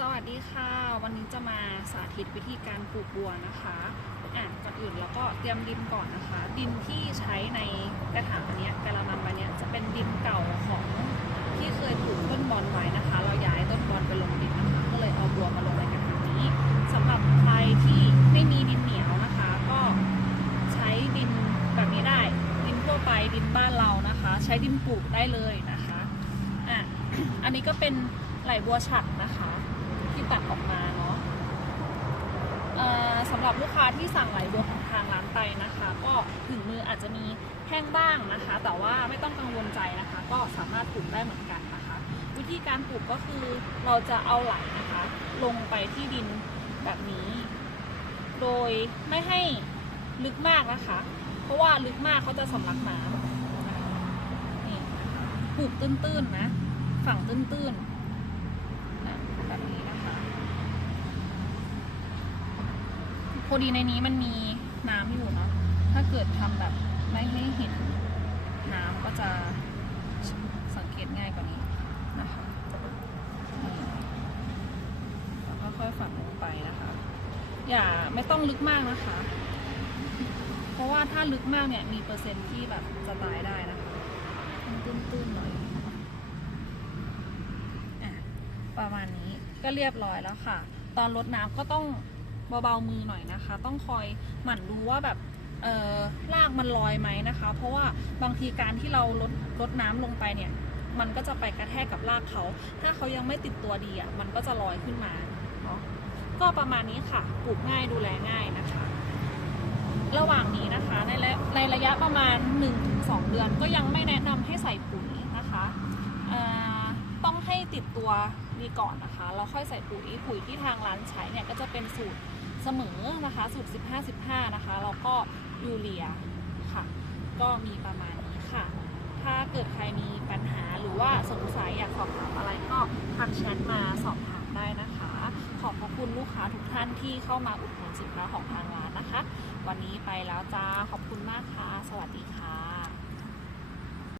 สวัสดีค่ะ วันนี้จะมาสาธิตวิธีการปลูกบัวนะคะอะก่อนอื่นเราก็เตรียมดินก่อนนะคะ ดินที่ใช้ในกระถางอันนี้กระมังใบเนี้จะเป็นดินเก่าของที่เคยปลูกต้นบอลไว้นะคะ เราย้ายต้นบอลไปลงดินนะคะ ก็เลยเอาบัวมาลงในกระถางนี้สำหรับใครที่ไม่มีดินเหนียวนะคะ ก็ใช้ดินแบบนี้ได้ ดินทั่วไปดินบ้านเรานะคะ ใช้ดินปลูกได้เลยนะคะอะอันนี้ก็เป็นไหลบัวฉัดนะคะ ที่ตัดออกมาเนาะสำหรับลูกค้าที่สั่งไหลบัวของทางร้านไปนะคะ ก็ถึงมืออาจจะมีแห้งบ้างนะคะ แต่ว่าไม่ต้องกังวลใจนะคะ ก็สามารถปลูกได้เหมือนกันนะคะ วิธีการปลูกก็คือเราจะเอาไหลนะคะ ลงไปที่ดินแบบนี้ โดยไม่ให้ลึกมากนะคะ เพราะว่าลึกมากเขาจะสำลักน้ำนี่ปลูกตื้นๆนะ ฝั่งตื้นๆนะแบบนี้นะคะ พอดีในนี้มันมีน้ำอยู่เนาะถ้าเกิดทำแบบไม่ให้เห็นน้ำก็จะสังเกตง่ายกว่านี้นะคะแล้วก็ค่อยฝังลงไปนะคะ อย่าไม่ต้องลึกมากนะคะ เพราะว่าถ้าลึกมากเนี่ยมีเปอร์เซ็นต์ที่แบบจะตายได้นะคะตื้นๆหน่อยอะประมาณนี้ก็เรียบร้อยแล้วค่ะ ตอนรดน้ำก็ต้อง เบาๆมือหน่อยนะคะ ต้องคอยหมั่นดูว่าแบบเออรากมันลอยไหมนะคะ เพราะว่าบางทีการที่เราลดลดน้ำลงไปเนี่ย มันก็จะไปกระแทกกับรากเขา ถ้าเขายังไม่ติดตัวดีอะมันก็จะลอยขึ้นมาเนาะก็ประมาณนี้ค่ะปลูกง่ายดูแลง่ายนะคะ ระหว่างนี้นะคะในระในระยะประมาณ 1-2 เดือนก็ยังไม่แนะนำให้ใส่ปุ๋ยนะคะต้องให้ติดตัวดีก่อนนะคะ แล้วค่อยใส่ปุ๋ยปุ๋ยที่ทางร้านใช้เนี่ยก็จะเป็นสูตร เสมอนะคะสูตร 15-15 นะคะแล้วก็ยูเรียค่ะ ก็มีประมาณนี้ค่ะ ถ้าเกิดใครมีปัญหาหรือว่าสงสัยอยากสอบถามอะไรก็ทักแชทมาสอบถามได้นะคะ ขอบพระคุณลูกค้าทุกท่านที่เข้ามาอุดหนุนสินค้าของทางร้านนะคะ วันนี้ไปแล้วจ้าขอบคุณมากค่ะ สวัสดีค่ะ